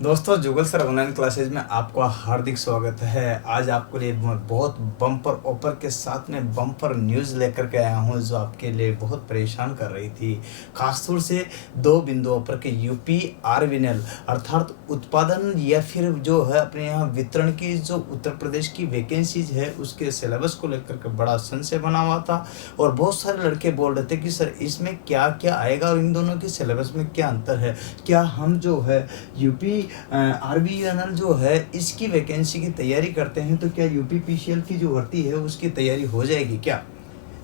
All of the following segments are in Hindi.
दोस्तों जुगल सर ऑनलाइन क्लासेज में आपका हार्दिक स्वागत है। आज आपके लिए मैं बहुत बम्पर ऑफर के साथ में बम्पर न्यूज़ लेकर के आया हूं जो आपके लिए बहुत परेशान कर रही थी। खासतौर से दो बिंदुओं पर कि यूपी आरवीएनएल अर्थात उत्पादन या फिर जो है अपने यहाँ वितरण की जो उत्तर प्रदेश की वैकेंसीज है उसके सिलेबस को लेकर के बड़ा संशय बना हुआ था और बहुत सारे लड़के बोल रहे थे कि सर इसमें क्या क्या आएगा और इन दोनों के सिलेबस में क्या अंतर है, क्या हम जो है यूपी आरबीएनएल जो है इसकी वैकेंसी की तैयारी करते हैं तो क्या यूपी पीसीएल की जो भर्ती है उसकी तैयारी हो जाएगी क्या।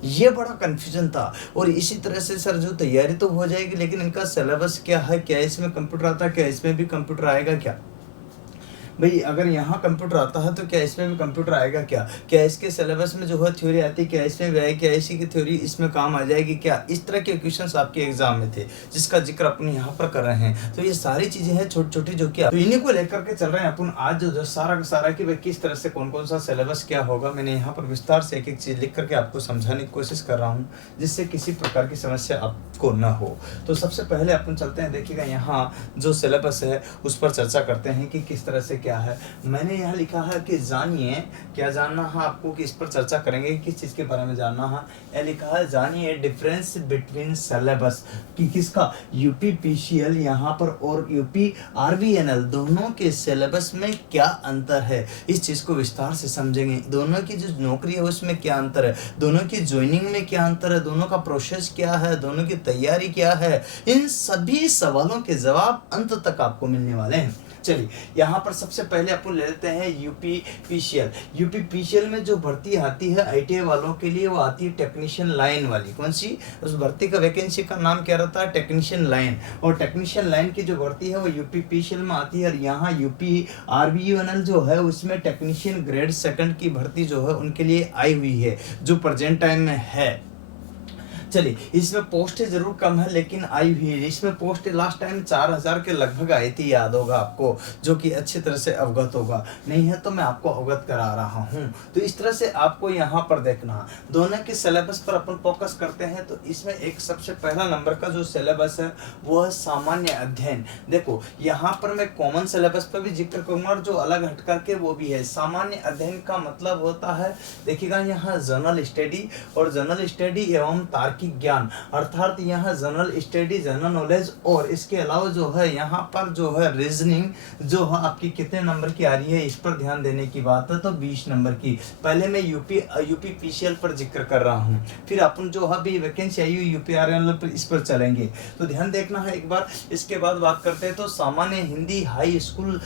ये बड़ा कन्फ्यूजन था। और इसी तरह से सर जो तैयारी तो हो जाएगी लेकिन इनका सिलेबस क्या है, क्या इसमें कंप्यूटर आता है, क्या इसमें भी कंप्यूटर आएगा क्या। भाई अगर यहाँ कंप्यूटर आता है तो क्या इसमें भी कंप्यूटर आएगा क्या इसके सिलेबस में जो है थ्योरी आती है, क्या इसमें भी आएगी, क्या इसी की थ्योरी इसमें काम आ जाएगी क्या। इस तरह के क्वेश्चंस आपके एग्जाम में थे जिसका जिक्र अपन यहाँ पर कर रहे हैं। तो ये सारी चीजें हैं छोटी छोटी जो कि तो इन्हीं को लेकर के चल रहे हैं अपन आज जो सारा का सारा कि भाई किस तरह से कौन कौन सा सिलेबस क्या होगा। मैंने यहाँ पर विस्तार से एक एक चीज लिख करके आपको समझाने की कोशिश कर रहा हूँ जिससे किसी प्रकार की समस्या आपको न हो। तो सबसे पहले अपन चलते हैं, देखिएगा यहाँ जो सिलेबस है उस पर चर्चा करते हैं कि किस तरह से क्या है। मैंने यहाँ लिखा है कि जानिए क्या जानना है आपको, कि इस पर चर्चा करेंगे किस चीज़ के बारे में जानना है। यह लिखा है जानिए डिफरेंस बिटवीन सिलेबस कि किसका यूपी पीसीएल यहाँ पर और यूपी आरवीएनएल दोनों के सिलेबस में क्या अंतर है। इस चीज़ को विस्तार से समझेंगे। दोनों की जो नौकरी है उसमें क्या अंतर है, दोनों की ज्वाइनिंग में क्या अंतर है, दोनों का प्रोसेस क्या है, दोनों की तैयारी क्या है। इन सभी सवालों के जवाब अंत तक आपको मिलने वाले हैं। चलिए यहाँ पर सबसे पहले अपन ले लेते हैं यूपी पीसीएल। यूपी पीसीएल में जो भर्ती आती है आईटीआई वालों के लिए वो आती है टेक्नीशियन लाइन वाली। कौन सी उस भर्ती का वैकेंसी का नाम क्या रहता है, टेक्नीशियन लाइन। और टेक्नीशियन लाइन की जो भर्ती है वो यूपी पीसीएल में आती है। और यहाँ यूपी आरबीएनएल जो है उसमें टेक्नीशियन ग्रेड सेकंड की भर्ती जो है उनके लिए आई हुई है जो प्रेजेंट टाइम में है। चलिए इसमें पोस्टें जरूर कम है लेकिन आई हुई है। इसमें पोस्टें लास्ट टाइम 4000 के लगभग आई थी, याद होगा आपको, जो कि अच्छी तरह से अवगत होगा। नहीं है तो मैं आपको अवगत करा रहा हूँ। तो इस तरह से आपको यहाँ पर देखना दोनों के सिलेबस पर अपन फोकस करते हैं। तो इसमें एक सबसे पहला नंबर का जो सिलेबस है वो है सामान्य अध्ययन। देखो यहाँ पर मैं कॉमन सिलेबस पर भी जिक्र करूंगा और जो अलग हट करके वो भी है। सामान्य अध्ययन का मतलब होता है, देखिएगा यहाँ जनरल स्टडी और जनरल स्टडी एवं तार्किक ज्ञान, अर्थात यहाँ जनरल स्टडी जनरल नॉलेज और इसके अलावा जो है यहाँ पर जो है रीजनिंग जो है आपकी कितने नंबर की आ रही है इस पर ध्यान देने की बात है तो 20 नंबर की। पहले मैं यूपी पीसीएल पर जिक्र कर रहा हूँ, फिर अपन जो है अभी वैकेंसी आई हुई यूपी आरएनएल पर इस पर चलेंगे। तो ध्यान देखना है एक बार। इसके बाद बात करते हैं तो सामान्य हिंदी हाई स्कूल,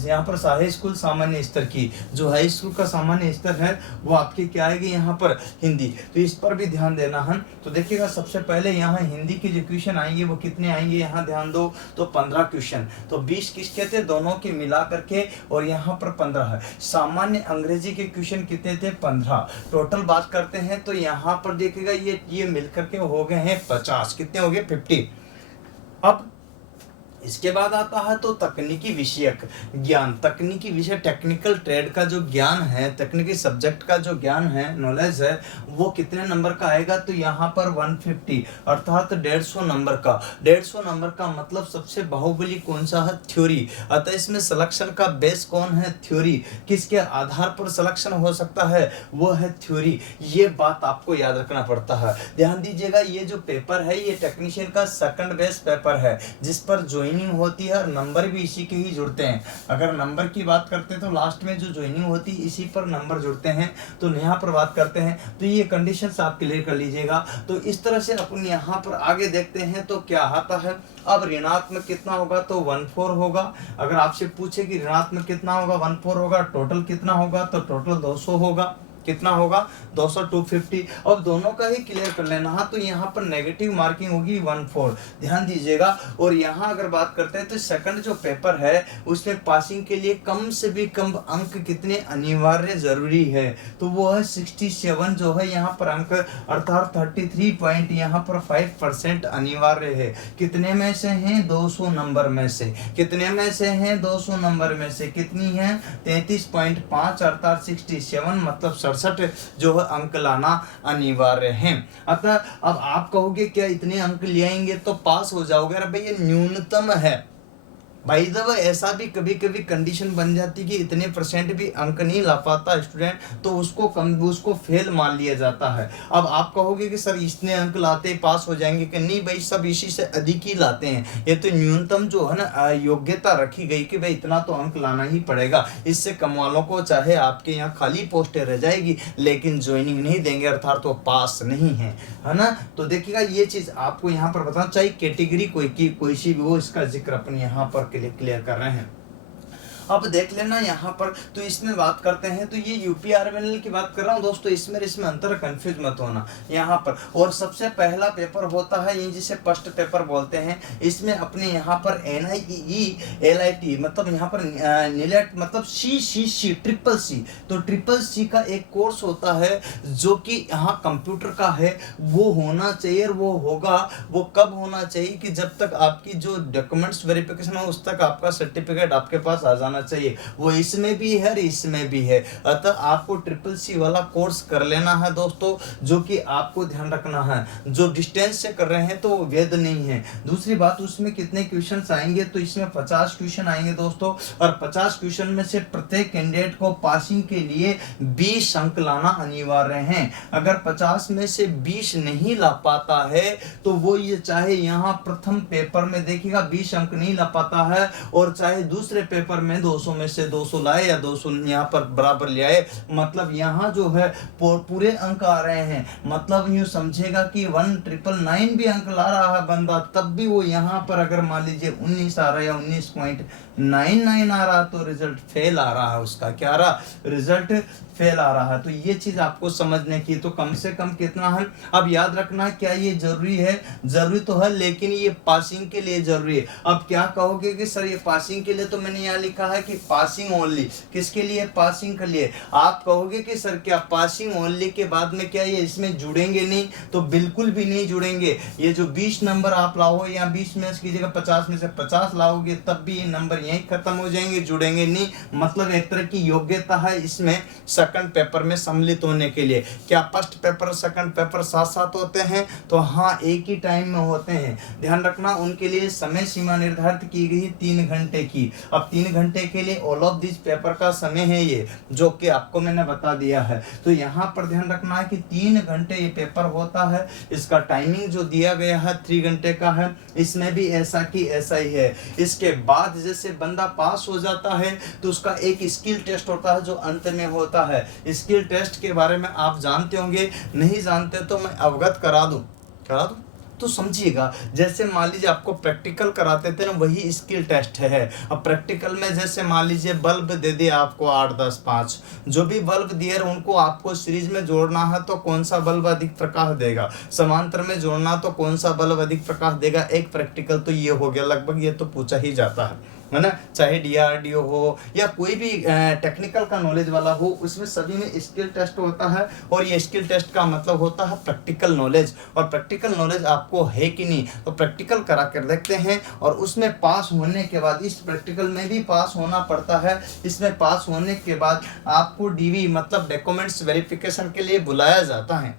यहाँ पर हाई स्कूल सामान्य स्तर की, जो हाई स्कूल का सामान्य स्तर है वो आपकी क्या आएगी यहाँ पर हिंदी। तो इस पर भी ध्यान देना है। तो देखिएगा सबसे पहले यहाँ हिंदी के जो क्वेश्चन आएंगे वो कितने आएंगे, यहाँ ध्यान दो तो 15 क्वेश्चन। तो 20 किसके थे, दोनों के मिला करके, और यहाँ पर 15 है। सामान्य अंग्रेजी के क्वेश्चन कितने थे, 15। टोटल बात करते हैं तो यहाँ पर देखिएगा ये मिल करके हो गए हैं 50। कितने हो गए, 50। अब इसके बाद आता है तो तकनीकी विषयक ज्ञान, तकनीकी विषय टेक्निकल ट्रेड का जो ज्ञान है, तकनीकी सब्जेक्ट का जो ज्ञान है, नॉलेज है, वो कितने नंबर का आएगा तो यहाँ पर 150 अर्थात 150 नंबर का। 150 नंबर का मतलब सबसे बाहुबली कौन सा है, थ्योरी। अतः इसमें सिलेक्शन का बेस कौन है, थ्योरी। किसके आधार पर सिलेक्शन हो सकता है, वो है थ्योरी। ये बात आपको याद रखना पड़ता है। ध्यान दीजिएगा ये जो पेपर है ये टेक्नीशियन का सेकंड बेस पेपर है जिस पर ज्वाइनिंग होती है और नंबर भी इसी के ही जुड़ते हैं। अगर नंबर की बात करते हैं तो लास्ट में जो ज्वाइनिंग होती है इसी पर नंबर जुड़ते हैं। तो यहाँ पर बात करते हैं तो ये कंडीशंस आप क्लियर कर लीजिएगा। तो इस तरह से अपन यहाँ पर आगे देखते हैं तो क्या आता है। अब ऋणात्मक कितना होगा तो 14 होगा। अगर आपसे पूछे कि ऋणात्मक कितना होगा, 14 होगा। टोटल कितना होगा तो टोटल 200 होगा। कितना होगा 200 250। अब दोनों का ही क्लियर कर लेना। हाँ तो यहाँ पर नेगेटिव मार्किंग होगी 14, ध्यान दीजिएगा। और यहाँ अगर बात करते हैं तो सेकंड जो पेपर है उसमें पासिंग के लिए कम से भी कम अंक कितने अनिवार्य जरूरी है तो वो है 67 जो है यहाँ पर अंक, अर्थात 33 पॉइंट यहाँ पर 5% अनिवार्य है। कितने में से हैं, 200 नंबर में से। कितने में से हैं, 200 नंबर में से। कितनी है, 33.5 अर्थात 67 मतलब 67 जो है अंक लाना अनिवार्य है। अतः अब आप कहोगे क्या इतने अंक ले आएंगे तो पास हो जाओगे, अरे भाई ये न्यूनतम है। भाई जब ऐसा भी कभी कभी कंडीशन बन जाती कि इतने परसेंट भी अंक नहीं ला पाता स्टूडेंट, तो उसको फेल मान लिया जाता है। अब आप कहोगे कि सर इतने अंक लाते पास हो जाएंगे, कि नहीं भाई, सब इसी से अधिक ही लाते हैं। ये तो न्यूनतम जो है ना योग्यता रखी गई कि भाई इतना तो अंक लाना ही पड़ेगा, इससे कम वालों को चाहे आपके यहाँ खाली पोस्टें रह जाएगी लेकिन ज्वाइनिंग नहीं देंगे, अर्थात वो पास नहीं है ना। तो देखिएगा ये चीज आपको यहाँ पर बताना चाहिए, कैटेगरी कोई सी भी हो, इसका जिक्र अपन यहाँ पर क्लियर कर रहे हैं। अब देख लेना यहाँ पर, तो इसमें बात करते हैं, तो ये यूपीआरएमएल की बात कर रहा हूँ दोस्तों, इसमें अंतर कंफ्यूज मत होना यहाँ पर। और सबसे पहला पेपर होता है ये जिसे फर्स्ट पेपर बोलते हैं, इसमें अपने यहाँ पर NIELIT मतलब यहाँ पर नीलेट मतलब C ट्रिपल C, तो ट्रिपल C का एक कोर्स होता है जो कि यहाँ कंप्यूटर का है, वो होना चाहिए। और वो होगा, वो कब होना चाहिए कि जब तक आपकी जो डॉक्यूमेंट्स वेरिफिकेशन हो उस तक आपका सर्टिफिकेट आपके पास आ जाना चाहिए। वो इसमें भी है और इसमें भी है, अतः आपको ट्रिपल C वाला कोर्स कर लेना है दोस्तों, जो कि आपको ध्यान रखना है। जो डिस्टेंस से कर रहे हैं तो वो वैध नहीं है। दूसरी बात, उसमें कितने क्वेश्चंस आएंगे, तो इसमें 50 क्वेश्चन आएंगे दोस्तों, और 50 क्वेश्चन में से प्रत्येक कैंडिडेट को पासिंग के लिए 20 अंक लाना अनिवार्य है। अगर 50 में से 20 नहीं ला पाता है तो वो ये चाहे यहाँ प्रथम पेपर में देखिएगा 20 अंक नहीं ला पाता है, और चाहे दूसरे पेपर में 200 में से 200 लाए या 200 यहाँ पर बराबर ले आए, मतलब यहाँ जो है पूरे अंक आ रहे हैं। मतलब यूँ समझेगा कि 1999 भी अंक ला रहा है बंदा, तब भी वो यहाँ पर अगर मान लीजिए 19 आ रहा है या 19.99 आ रहा, तो रिजल्ट फेल आ रहा है। उसका क्या आ रहा, रिजल्ट फेल आ रहा है। तो ये चीज आपको समझने की, तो कम से कम कितना है, अब याद रखना, क्या ये जरूरी है, जरूरी तो है, लेकिन ये पासिंग के लिए जरूरी है। अब क्या कहोगे कि सर ये पासिंग के लिए, तो मैंने यहाँ लिखा है कि पासिंग ओनली, किसके लिए, पासिंग के लिए। आप कहोगे कि सर क्या पासिंग ओनली के बाद में क्या ये इसमें जुड़ेंगे नहीं, तो बिल्कुल भी नहीं जुड़ेंगे। ये जो 20 नंबर आप लाओ या 20 में की जगह 50 में से 50 लाओगे, तब भी ये नंबर यहीं खत्म हो जाएंगे, जुड़ेंगे नहीं। मतलब एक तरह की योग्यता है इसमें सेकंड पेपर में सम्मिलित होने के लिए। क्या फर्स्ट पेपर सेकंड पेपर साथ साथ होते हैं, तो हाँ एक ही टाइम में होते हैं। ध्यान रखना, उनके लिए समय सीमा निर्धारित की गई 3 घंटे की। अब 3 घंटे के लिए ऑल ऑफ दिस पेपर का समय है ये, जो कि आपको मैंने बता दिया है। तो यहाँ पर ध्यान रखना है कि 3 घंटे ये पेपर होता है। इसका टाइमिंग जो दिया गया है 3 घंटे का है, इसमें भी ऐसा की ऐसा ही है। इसके बाद जैसे बंदा पास हो जाता है तो उसका एक स्किल टेस्ट होता है जो अंत में होता है। स्किल टेस्ट के बारे में आप जानते होंगे, नहीं जानते तो मैं अवगत करा दूं तो समझिएगा। जैसे मान लीजिए आपको प्रैक्टिकल कराते थे ना, वही स्किल टेस्ट है। अब प्रैक्टिकल में जैसे मान लीजिए बल्ब दे दिए आपको 8 10 5, जो भी बल्ब दिए उनको आपको सीरीज में जोड़ना है तो कौन सा बल्ब अधिक प्रकाश देगा, समांतर में जोड़ना तो कौन सा बल्ब अधिक प्रकाश देगा। एक प्रैक्टिकल तो ये हो गया, लगभग ये तो पूछा ही जाता है ना, चाहे DRDO हो या कोई भी टेक्निकल का नॉलेज वाला हो, उसमें सभी में स्किल टेस्ट होता है। और ये स्किल टेस्ट का मतलब होता है प्रैक्टिकल नॉलेज, और प्रैक्टिकल नॉलेज आपको है कि नहीं, तो प्रैक्टिकल करा कर देखते हैं। और उसमें पास होने के बाद, इस प्रैक्टिकल में भी पास होना पड़ता है, इसमें पास होने के बाद आपको DV मतलब डॉक्यूमेंट्स वेरिफिकेशन के लिए बुलाया जाता है।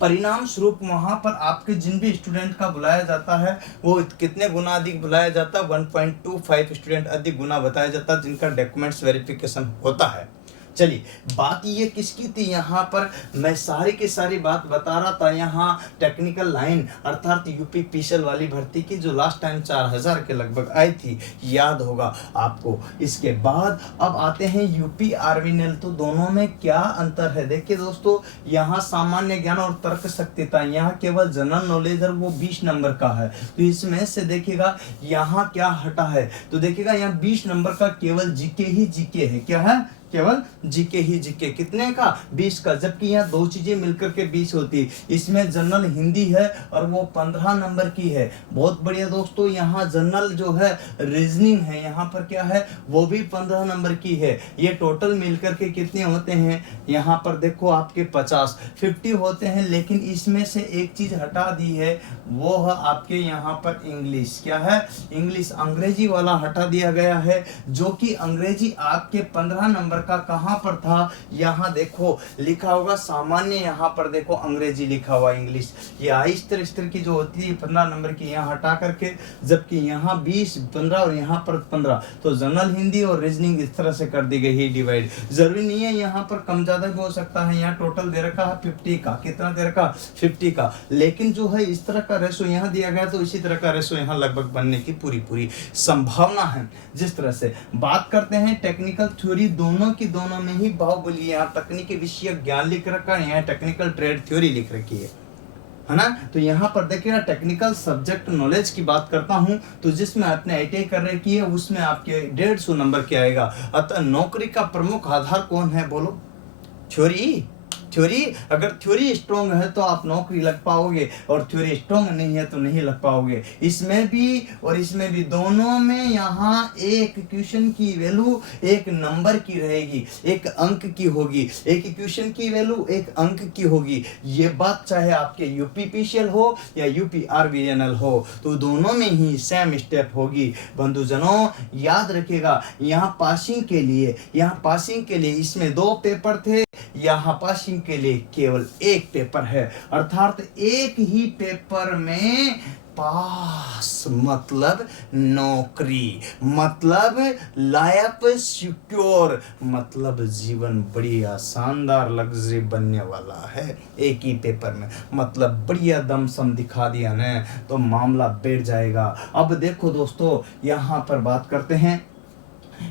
परिणाम स्वरूप वहां पर आपके जिन भी स्टूडेंट का बुलाया जाता है वो कितने गुना अधिक बुलाया जाता है, 1.25 स्टूडेंट अधिक गुना बताया जाता है जिनका डॉक्यूमेंट्स वेरिफिकेशन होता है। चलिए, बात ये किसकी थी, यहाँ पर मैं सारी की सारी बात बता रहा था। यहाँ टेक्निकल लाइन अर्थात यूपी पीएसएल वाली भर्ती की जो लास्ट टाइम 4000 के लगभग आई थी, याद होगा आपको। इसके बाद अब आते हैं UPRVNL, तो दोनों में क्या अंतर है। देखिए दोस्तों, यहाँ सामान्य ज्ञान और तर्क शक्ति था, यहाँ केवल जनरल नॉलेज और वो 20 नंबर का है। तो इसमें से देखिएगा यहाँ क्या हटा है, तो देखिएगा यहाँ 20 नंबर का केवल जीके ही जीके है। क्या है, केवल जीके ही जीके। कितने का, 20 का, जबकि यहाँ दो चीजें मिलकर के 20 होती है। इसमें जनरल हिंदी है और वो 15 नंबर की है। बहुत बढ़िया दोस्तों, यहाँ जनरल जो है रीजनिंग है, यहाँ पर क्या है, वो भी 15 नंबर की है। ये टोटल मिलकर के कितने होते हैं, यहाँ पर देखो आपके 50 होते हैं। लेकिन इसमें से एक चीज हटा दी है, वो है आपके यहाँ पर इंग्लिश। क्या है, इंग्लिश, अंग्रेजी वाला हटा दिया गया है, जो कि अंग्रेजी आपके 15 नंबर लड़का कहाँ पर था, यहाँ देखो लिखा होगा सामान्य, यहाँ पर देखो अंग्रेजी लिखा हुआ इंग्लिश, ये आइस्टर की जो होती है 15 नंबर की यहाँ हटा करके, जबकि यहाँ 20 15 और यहाँ पर 15, तो जनरल हिंदी और रीजनिंग इस तरह से कर दी गई है डिवाइड। जरूरी नहीं है यहाँ पर कम ज्यादा भी हो सकता है, यहाँ टोटल दे रखा है 50 का, कितना दे रखा 50 का, लेकिन जो है इस तरह का रेशो यहाँ दिया गया तो इसी तरह का रेशो यहाँ लगभग बनने की पूरी संभावना है। जिस तरह से बात करते हैं टेक्निकल थ्योरी, दोनों की दोनों में ही बाहुबली, यहाँ तकनीकी विषय ज्ञान लिख रखा है, यहाँ टेक्निकल ट्रेड थ्योरी लिख रखी है ना। तो यहाँ पर देखिएगा टेक्निकल सब्जेक्ट नॉलेज की बात करता हूँ, तो जिसमें आपने आईटीआई कर रखी है उसमें आपके 150 नंबर के आएगा। अतः नौकरी का प्रमुख आधार कौन है, बोलो, थ्योरी। अगर थ्योरी स्ट्रॉन्ग है तो आप नौकरी लग पाओगे, और थ्योरी स्ट्रॉन्ग नहीं है तो नहीं लग पाओगे। इसमें भी और इसमें भी, दोनों में यहाँ एक क्वेश्चन की वैल्यू एक नंबर की रहेगी, एक अंक की होगी, एक क्वेश्चन की वैल्यू एक अंक की होगी। ये बात चाहे आपके यूपीपीसीएल हो या यूपीआरवीएनएल हो, तो दोनों में ही सेम स्टेप होगी। बंधुजनों याद रखिएगा, यहाँ पासिंग के लिए इसमें 2 पेपर थे, यहाँ पासिंग के लिए केवल 1 पेपर है, अर्थात एक ही पेपर में पास मतलब नौकरी, मतलब लाइफ सिक्योर, मतलब जीवन बढ़िया शानदार लग्जरी बनने वाला है एक ही पेपर में। मतलब बढ़िया दम सम दिखा दिया ना तो मामला बैठ जाएगा। अब देखो दोस्तों, यहाँ पर बात करते हैं,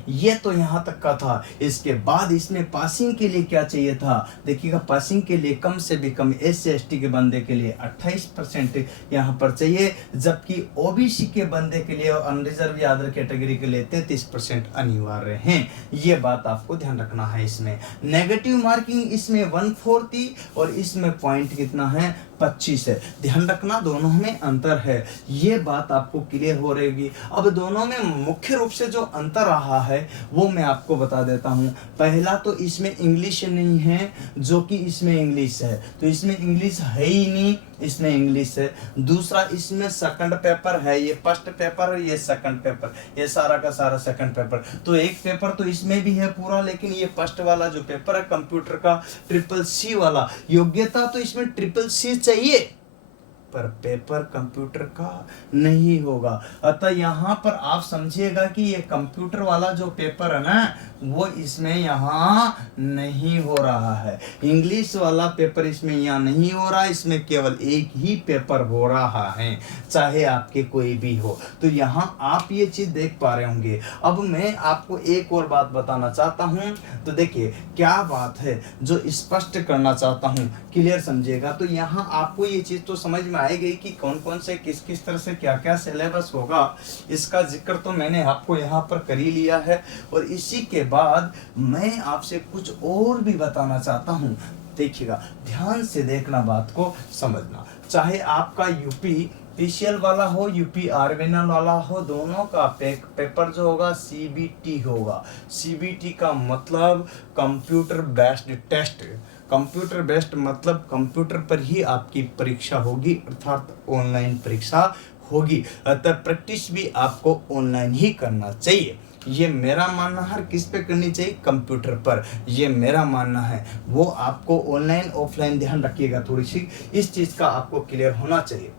ये तो यहाँ तक का था। इसके बाद इसमें पासिंग के लिए क्या चाहिए था, देखिएगा पासिंग के लिए कम से भी कम SC/ST के बंदे के लिए 28% यहाँ पर चाहिए, जबकि OBC के बंदे के लिए और अनरिजर्व या अदर कैटेगरी के लिए 33% अनिवार्य हैं। ये बात आपको ध्यान रखना है। इसमें नेगेटिव मार्किंग इसमें 1/4 थी और इसमें पॉइंट कितना है 25 है। ध्यान रखना दोनों में अंतर है, ये बात आपको क्लियर हो रहेगी। अब दोनों में मुख्य रूप से जो अंतर रहा है वो मैं आपको बता देता हूँ। पहला तो इसमें इंग्लिश नहीं है, जो कि इसमें इंग्लिश है, तो इसमें इंग्लिश है ही नहीं, इसमें इंग्लिश है। दूसरा इसमें सेकंड पेपर है, ये फर्स्ट पेपर है, ये सेकंड पेपर, ये सारा का सारा सेकंड पेपर। तो एक पेपर तो इसमें भी है पूरा, लेकिन ये फर्स्ट वाला जो पेपर है कंप्यूटर का CCC वाला, योग्यता तो इसमें CCC चाहिए पर पेपर कंप्यूटर का नहीं होगा। अतः यहाँ पर आप समझिएगा कि ये कंप्यूटर वाला जो पेपर है ना वो इसमें यहाँ नहीं हो रहा है, इंग्लिश वाला पेपर इसमें यहाँ नहीं हो रहा है, इसमें केवल एक ही पेपर हो रहा है, चाहे आपके कोई भी हो। तो यहाँ आप ये चीज देख पा रहे होंगे। अब मैं आपको एक और बात बताना चाहता हूँ, तो देखिए क्या बात है जो स्पष्ट करना चाहता हूँ, क्लियर समझिएगा। तो यहाँ आपको ये चीज तो समझ में आएगी कि कौन कौन से किस तरह से क्या क्या सिलेबस होगा, इसका जिक्र तो मैंने आपको यहाँ पर कर ही लिया है। और इसी के बाद मैं आपसे कुछ और भी बताना चाहता हूँ, देखिएगा ध्यान से देखना, बात को समझना। चाहे आपका यूपीपीसीएल वाला हो, यूपीआरवीएनएल वाला हो, दोनों का पेपर जो होगा CBT होगा। CBT का मतलब computer based test, computer based मतलब कंप्यूटर पर ही आपकी परीक्षा होगी, अर्थात ऑनलाइन परीक्षा होगी। अतः प्रैक्टिस भी आपको ऑनलाइन ही करना चाहिए। ये मेरा मानना है। किस पे करनी चाहिए, कंप्यूटर पर, ये मेरा मानना है। वो आपको ऑनलाइन ऑफलाइन ध्यान रखिएगा, थोड़ी सी इस चीज का आपको क्लियर होना चाहिए।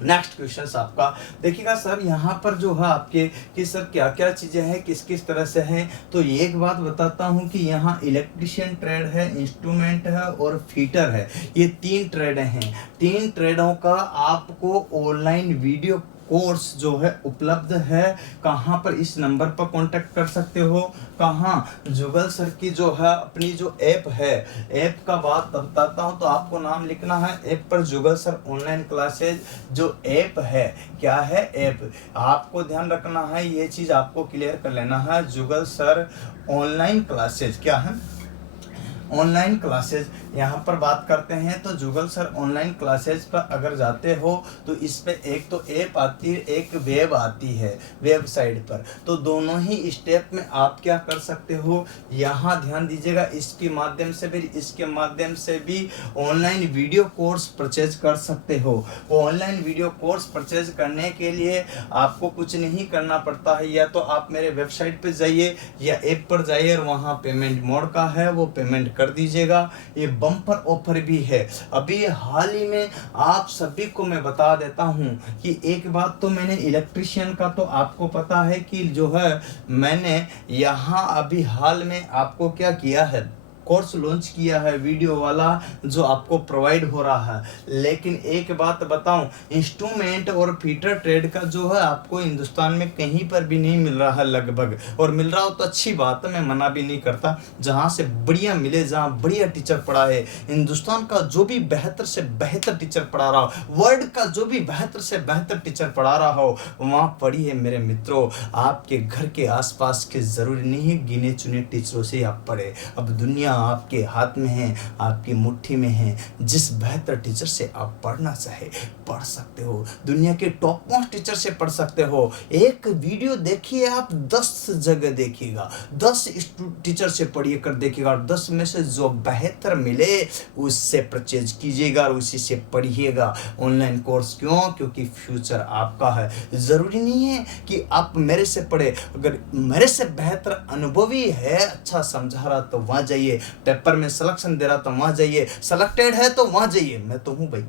नेक्स्ट क्वेश्चन आपका देखिएगा सर, यहाँ पर जो है आपके कि सर क्या क्या चीज़ें हैं, किस किस तरह से हैं। तो एक बात बताता हूँ कि यहाँ इलेक्ट्रिशियन ट्रेड है, इंस्ट्रूमेंट है और फीटर है, ये 3 ट्रेड हैं। 3 ट्रेडों का आपको ऑनलाइन वीडियो कोर्स जो है उपलब्ध है। कहाँ पर, इस नंबर पर कांटेक्ट कर सकते हो। कहाँ, जुगल सर की जो है अपनी जो ऐप है, ऐप का बात बताता हूँ तो आपको नाम लिखना है ऐप पर, जुगल सर ऑनलाइन क्लासेज जो ऐप है। क्या है ऐप, आपको ध्यान रखना है, ये चीज़ आपको क्लियर कर लेना है। जुगल सर ऑनलाइन क्लासेज क्या है, ऑनलाइन क्लासेज यहाँ पर बात करते हैं तो जुगल सर ऑनलाइन क्लासेज पर अगर जाते हो तो इस पे एक तो ऐप आती है, एक वेब आती है वेबसाइट पर। तो दोनों ही स्टेप में आप क्या कर सकते हो, यहाँ ध्यान दीजिएगा, इसके माध्यम से भी इसके माध्यम से भी ऑनलाइन वीडियो कोर्स परचेज कर सकते हो। ऑनलाइन वीडियो कोर्स परचेज करने के लिए आपको कुछ नहीं करना पड़ता है, या तो आप मेरे वेबसाइट पर जाइए या ऐप पर जाइए और वहाँ पेमेंट मोड का है वो पेमेंट कर दीजिएगा। ये बम्पर ऑफर भी है। अभी हाल ही में आप सभी को मैं बता देता हूँ कि एक बात तो मैंने इलेक्ट्रिशियन का तो आपको पता है कि जो है मैंने यहाँ अभी हाल में आपको क्या किया है, कोर्स लॉन्च किया है वीडियो वाला जो आपको प्रोवाइड हो रहा है। लेकिन एक बात बताऊं, इंस्ट्रूमेंट और फीटर ट्रेड का जो है आपको हिंदुस्तान में कहीं पर भी नहीं मिल रहा है लगभग, और मिल रहा हो तो अच्छी बात है, मैं मना भी नहीं करता। जहां से बढ़िया मिले, जहां बढ़िया टीचर पढ़ा है, हिंदुस्तान का जो भी बेहतर से बेहतर टीचर पढ़ा रहा हो, वर्ल्ड का जो भी बेहतर से बेहतर टीचर पढ़ा रहा हो, वहाँ पढ़िए मेरे मित्रों। आपके घर के आसपास के जरूरी नहीं है गिने चुने टीचरों से आप पढ़े। अब दुनिया आपके हाथ में है, आपकी मुट्ठी में है। जिस बेहतर टीचर से आप पढ़ना चाहे पढ़ सकते हो, दुनिया के टॉप मोस्ट टीचर से पढ़ सकते हो। एक वीडियो देखिए आप 10 जगह देखिएगा, 10 टीचर से पढ़िए कर देखिएगा, और 10 में से जो बेहतर मिले उससे परचेज कीजिएगा और उसी से पढ़िएगा ऑनलाइन कोर्स। क्यों? क्योंकि फ्यूचर आपका है। जरूरी नहीं है कि आप मेरे से पढ़े, अगर मेरे से बेहतर अनुभवी है, अच्छा समझा रहा तो वहां जाइए, पेपर में सिलेक्शन दे रहा तो वहां जाइए, सिलेक्टेड है तो वहां जाइए। मैं तो हूं भाई,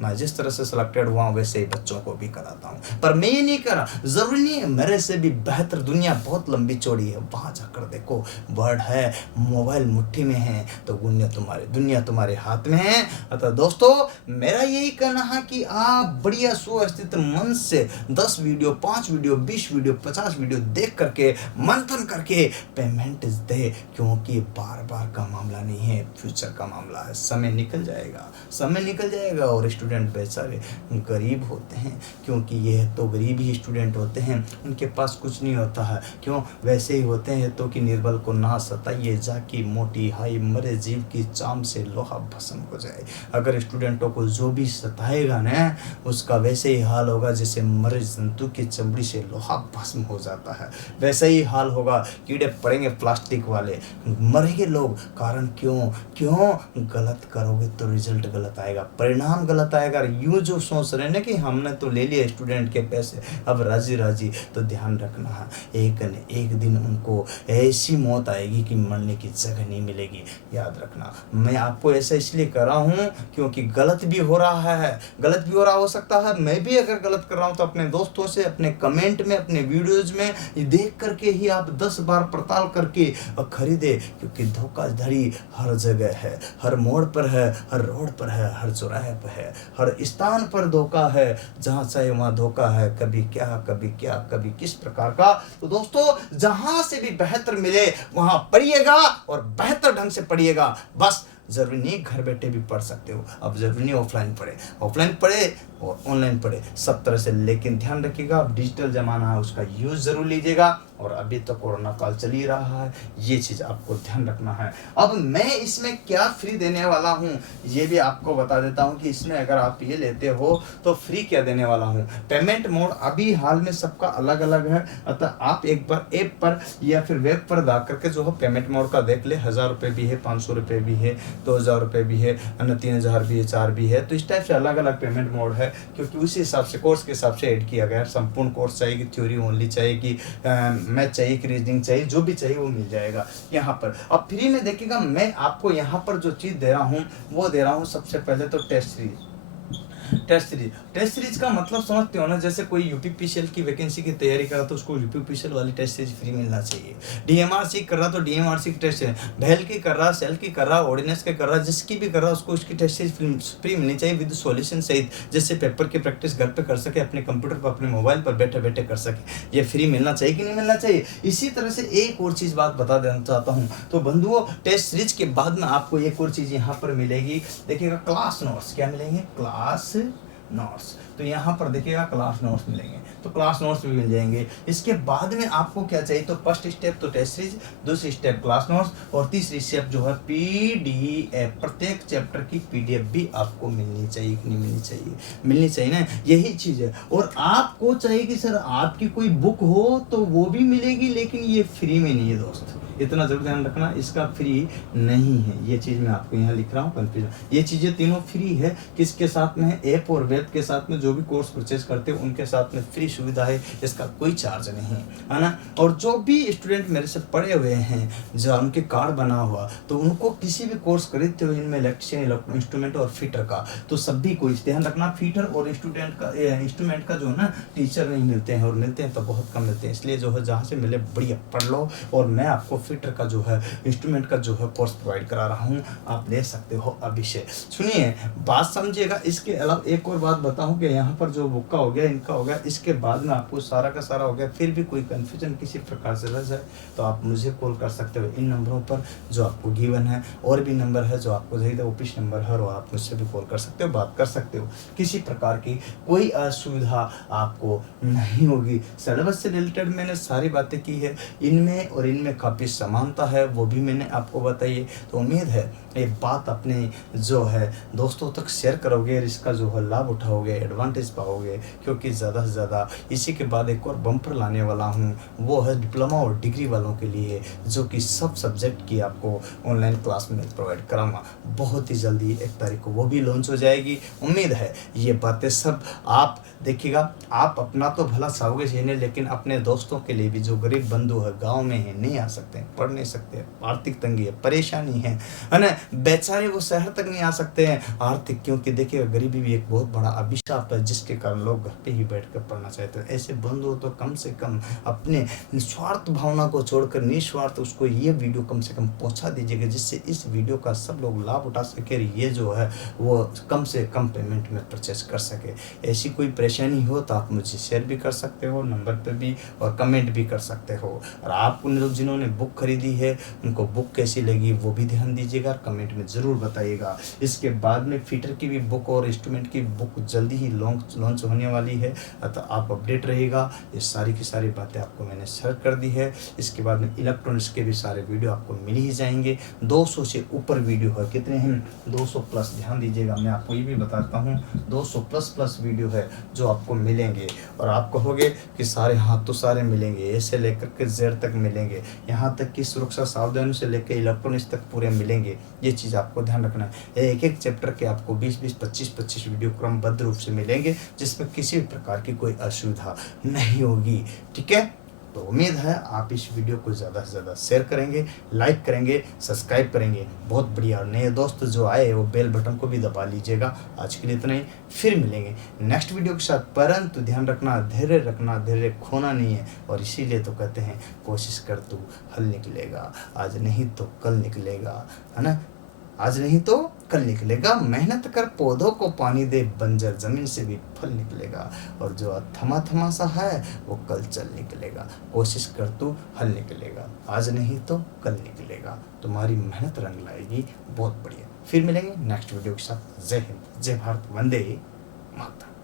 मैं जिस तरह से सिलेक्टेड हुआ वैसे ही बच्चों को भी कराता हूँ, पर मैं ये नहीं करा। जरूरी नहीं है, मेरे से भी बेहतर दुनिया बहुत लंबी चौड़ी है, वहां जाकर देखो। वर्ड है, मोबाइल मुट्ठी में है तो दुनिया तुम्हारे हाथ में है। अतः दोस्तों मेरा यही कहना है कि आप बढ़िया सुस्थित मन से 10 वीडियो, 5 वीडियो, 20 वीडियो, 50 वीडियो देख करके मंथन करके पेमेंट दे, क्योंकि बार बार का मामला नहीं है, फ्यूचर का मामला है। समय निकल जाएगा और स्टूडेंट बेचारे गरीब होते हैं, क्योंकि ये तो गरीब ही स्टूडेंट होते हैं, उनके पास कुछ नहीं होता है। क्यों? वैसे ही होते हैं तो कि निर्बल को ना सताइए, जाकी मोटी हाई मरे जीव की चाम से लोहा भस्म हो जाए। अगर स्टूडेंटों को जो भी सताएगा ना, उसका वैसे ही हाल होगा जैसे मरे जंतु की चमड़ी से लोहा भस्म हो जाता है, वैसे ही हाल होगा। कीड़े पड़ेंगे प्लास्टिक वाले, मरेंगे लोग। कारण क्यों? गलत करोगे तो रिजल्ट गलत आएगा, परिणाम गलत आएगा। यूं जो सोच रहे हैं ना कि हमने तो ले लिया स्टूडेंट के पैसे, अब राजी, तो ध्यान रखना है, एक न एक दिन उनको ऐसी मौत आएगी कि मरने की जगह नहीं मिलेगी। याद रखना, मैं आपको ऐसा इसलिए कर रहा हूँ क्योंकि गलत भी हो रहा हो सकता है। मैं भी अगर गलत कर रहा हूँ तो अपने दोस्तों से, अपने कमेंट में, अपने वीडियोज में देख करके ही आप 10 बार पड़ताल करके खरीदे, क्योंकि धोखाधड़ी हर जगह है, हर मोड़ पर है, हर रोड पर है, हर चौराहे पर है, हर स्थान पर धोखा है। जहां चाहे वहां धोखा है, कभी कभी किस प्रकार का। तो दोस्तों जहां से भी बेहतर मिले वहां पढ़िएगा और बेहतर ढंग से पढ़िएगा। बस जरूरी नहीं घर बैठे भी पढ़ सकते हो, अब जरूरी नहीं ऑफलाइन पढ़े और ऑनलाइन पढ़े, सब तरह से। लेकिन ध्यान रखिएगा, अब डिजिटल जमाना है, उसका यूज जरूर लीजिएगा। और अभी तो कोरोना काल चल ही रहा है, ये चीज़ आपको ध्यान रखना है। अब मैं इसमें क्या फ्री देने वाला हूँ ये भी आपको बता देता हूँ कि इसमें अगर आप ये लेते हो तो फ्री क्या देने वाला हूँ। पेमेंट मोड अभी हाल में सबका अलग अलग है, अतः आप एक बार ऐप पर या फिर वेब पर जा करके जो है पेमेंट मोड का देख ले। 1000 रुपये भी है, 500 रुपये भी है, 2000 रुपये भी है, 3000 भी है, 4 भी है। तो इस टाइप से अलग अलग पेमेंट मोड है, क्योंकि उसी हिसाब से कोर्स के हिसाब से ऐड किया गया है। संपूर्ण कोर्स चाहिए कि थ्योरी ओनली चाहिए कि मैथ चाहिए कि रीजनिंग चाहिए, जो भी चाहिए वो मिल जाएगा यहाँ पर। अब फ्री में देखिएगा, मैं आपको यहाँ पर जो चीज़ दे रहा हूँ वो दे रहा हूँ सबसे पहले तो टेस्ट सीरीज का मतलब समझते हो ना। जैसे कोई यूपीपीसीएल की वैकेंसी की तैयारी कर रहा तो उसको यूपीपीसीएल वाली टेस्ट सीरीज फ्री मिलना चाहिए। डीएमआरसी कर रहा तो डीएमआरसी की टेस्ट, भेल की कर रहा, सेल की कर रहा, ऑर्डिनेंस के कर रहा, जिसकी भी कर रहा उसको उसकी टेस्ट सीरीज फ्री मिलनी चाहिए विद सॉल्यूशन सहित, जिससे पेपर की प्रैक्टिस घर पे कर सके, अपने कंप्यूटर पर अपने मोबाइल पर बैठे बैठे कर सके। ये फ्री मिलना चाहिए कि नहीं मिलना चाहिए। इसी तरह से एक और चीज़ बात बता देना चाहता हूँ, तो बंधुओं टेस्ट सीरीज के बाद में आपको एक और चीज़ यहाँ पर मिलेगी। देखिएगा, क्लास नोट्स क्या मिलेंगे, क्लास नोट्स। तो यहाँ पर देखिएगा क्लास नोट्स मिलेंगे, तो क्लास नोट्स भी मिल जाएंगे। इसके बाद में आपको क्या चाहिए, तो फर्स्ट स्टेप तो टेस्ट सीरीज, दूसरी स्टेप क्लास नोट्स, और तीसरी स्टेप जो है पीडीएफ। प्रत्येक चैप्टर की पीडीएफ भी आपको मिलनी चाहिए कि नहीं मिलनी चाहिए, मिलनी चाहिए ना, यही चीज़ है। और आपको चाहिए कि सर आपकी कोई बुक हो तो वो भी मिलेगी, लेकिन ये फ्री में नहीं है दोस्त, इतना जरूर ध्यान रखना, इसका फ्री नहीं है। ये चीज़ मैं आपको यहाँ लिख रहा हूँ, कंफ्यूजन, ये चीज़ें तीनों फ्री है। किसके साथ में है, ऐप और वेब के साथ में, जो भी कोर्स परचेज करते हो उनके साथ में फ्री सुविधा है, इसका कोई चार्ज नहीं है ना। और जो भी स्टूडेंट मेरे से पढ़े हुए हैं, जो उनके कार्ड बना हुआ, तो उनको किसी भी कोर्स खरीदते हो इनमें इलेक्ट्रिशियन, इंस्ट्रूमेंट और फिटर का, तो सभी को इस ध्यान रखना, फिटर और इंस्ट्रूमेंट का जो है ना टीचर नहीं मिलते हैं, और मिलते हैं तो बहुत कम मिलते हैं, इसलिए जो है जहाँ से मिले बढ़िया पढ़ लो। और मैं आपको फिटर का जो है, इंस्ट्रूमेंट का जो है कोर्स प्रोवाइड करा रहा हूँ, आप ले सकते हो अभी से। सुनिए, बात समझिएगा। इसके अलावा एक और बात बताऊं कि यहाँ पर जो बुक का हो गया, इनका हो गया, इसके बाद में आपको सारा का सारा हो गया, फिर भी कोई कन्फ्यूजन किसी प्रकार से रह जाए तो आप मुझे कॉल कर सकते हो इन नंबरों पर जो आपको गिवन है, और भी नंबर है जो आपको चाहिए, ऑफिस नंबर है, और आप मुझसे भी कॉल कर सकते हो, बात कर सकते हो। किसी प्रकार की कोई असुविधा आपको नहीं होगी। सिलेबस से रिलेटेड मैंने सारी बातें की है, इनमें और इनमें काफ़ी समानता है, वो भी मैंने आपको बताई है। तो उम्मीद है ये बात अपने जो है दोस्तों तक शेयर करोगे, और इसका जो है लाभ उठाओगे, एडवांटेज पाओगे, क्योंकि ज़्यादा से ज़्यादा इसी के बाद एक और बम्पर लाने वाला हूँ, वो है डिप्लोमा और डिग्री वालों के लिए, जो कि सब सब्जेक्ट की आपको ऑनलाइन क्लास में प्रोवाइड कराऊंगा। बहुत ही जल्दी 1 तारीख को वो भी लॉन्च हो जाएगी। उम्मीद है ये बातें सब आप देखिएगा, आप अपना तो भला चाहोगे सीने, लेकिन अपने दोस्तों के लिए भी, जो गरीब बंधु है, गाँव में है, नहीं आ सकते, पढ़ नहीं सकते, आर्थिक तंगी है, परेशानी है ना, बेचारे वो शहर तक नहीं आ सकते हैं आर्थिक, क्योंकि देखिए गरीबी भी एक बहुत बड़ा अभिशाप है, जिसके कारण लोग घर पे ही बैठकर पढ़ना चाहते हैं। ऐसे बंधु तो कम से कम अपने निस्वार्थ भावना को छोड़कर निस्वार्थ उसको ये वीडियो कम से कम पहुंचा दीजिएगा, जिससे इस वीडियो का सब लोग लाभ उठा सके, ये जो है वो कम से कम पेमेंट में परचेस कर सके। ऐसी कोई परेशानी हो तो आप मुझे शेयर भी कर सकते हो नंबर पर भी, और कमेंट भी कर सकते हो। और आपको लोग जिन्होंने बुक खरीदी है उनको बुक कैसी लगी वो भी ध्यान दीजिएगा, कमेंट में ज़रूर बताइएगा। इसके बाद में फिटर की भी बुक और इंस्ट्रूमेंट की बुक जल्दी ही लॉन्च होने वाली है, अतः आप अपडेट रहिएगा। ये सारी की सारी बातें आपको मैंने शेयर कर दी है। इसके बाद में इलेक्ट्रॉनिक्स के भी सारे वीडियो आपको मिल ही जाएंगे। 200 से ऊपर वीडियो है, कितने हैं, 200 प्लस, ध्यान दीजिएगा, मैं आपको ये भी बताता हूँ 200 प्लस वीडियो है जो आपको मिलेंगे। और आप कहोगे कि सारे, हाँ तो सारे मिलेंगे, ए से लेकर के जेड तक मिलेंगे, यहाँ तक कि सुरक्षा सावधानी से लेकर इलेक्ट्रॉनिक्स तक पूरे मिलेंगे। ये चीज़ आपको ध्यान रखना है। एक एक चैप्टर के आपको 20-20, 25-25 वीडियो क्रमबद्ध रूप से मिलेंगे, जिसमें किसी भी प्रकार की कोई असुविधा नहीं होगी। ठीक है, तो उम्मीद है आप इस वीडियो को ज़्यादा से ज़्यादा शेयर करेंगे, लाइक करेंगे, सब्सक्राइब करेंगे। बहुत बढ़िया। और नए दोस्त जो आए वो बेल बटन को भी दबा लीजिएगा। आज के लिए इतना ही, फिर मिलेंगे नेक्स्ट वीडियो के साथ। परंतु ध्यान रखना, धैर्य रखना, धैर्य खोना नहीं है। और इसीलिए तो कहते हैं कोशिश कर तू हल निकलेगा, आज नहीं तो कल निकलेगा, है ना। आज नहीं तो कल निकलेगा। मेहनत कर, पौधों को पानी दे, बंजर जमीन से भी फल निकलेगा। और जो थमा सा है वो कल चल निकलेगा। कोशिश कर तू हल निकलेगा, आज नहीं तो कल निकलेगा। तुम्हारी मेहनत रंग लाएगी। बहुत बढ़िया, फिर मिलेंगे नेक्स्ट वीडियो के साथ। जय हिंद, जय भारत, वंदे मातरम।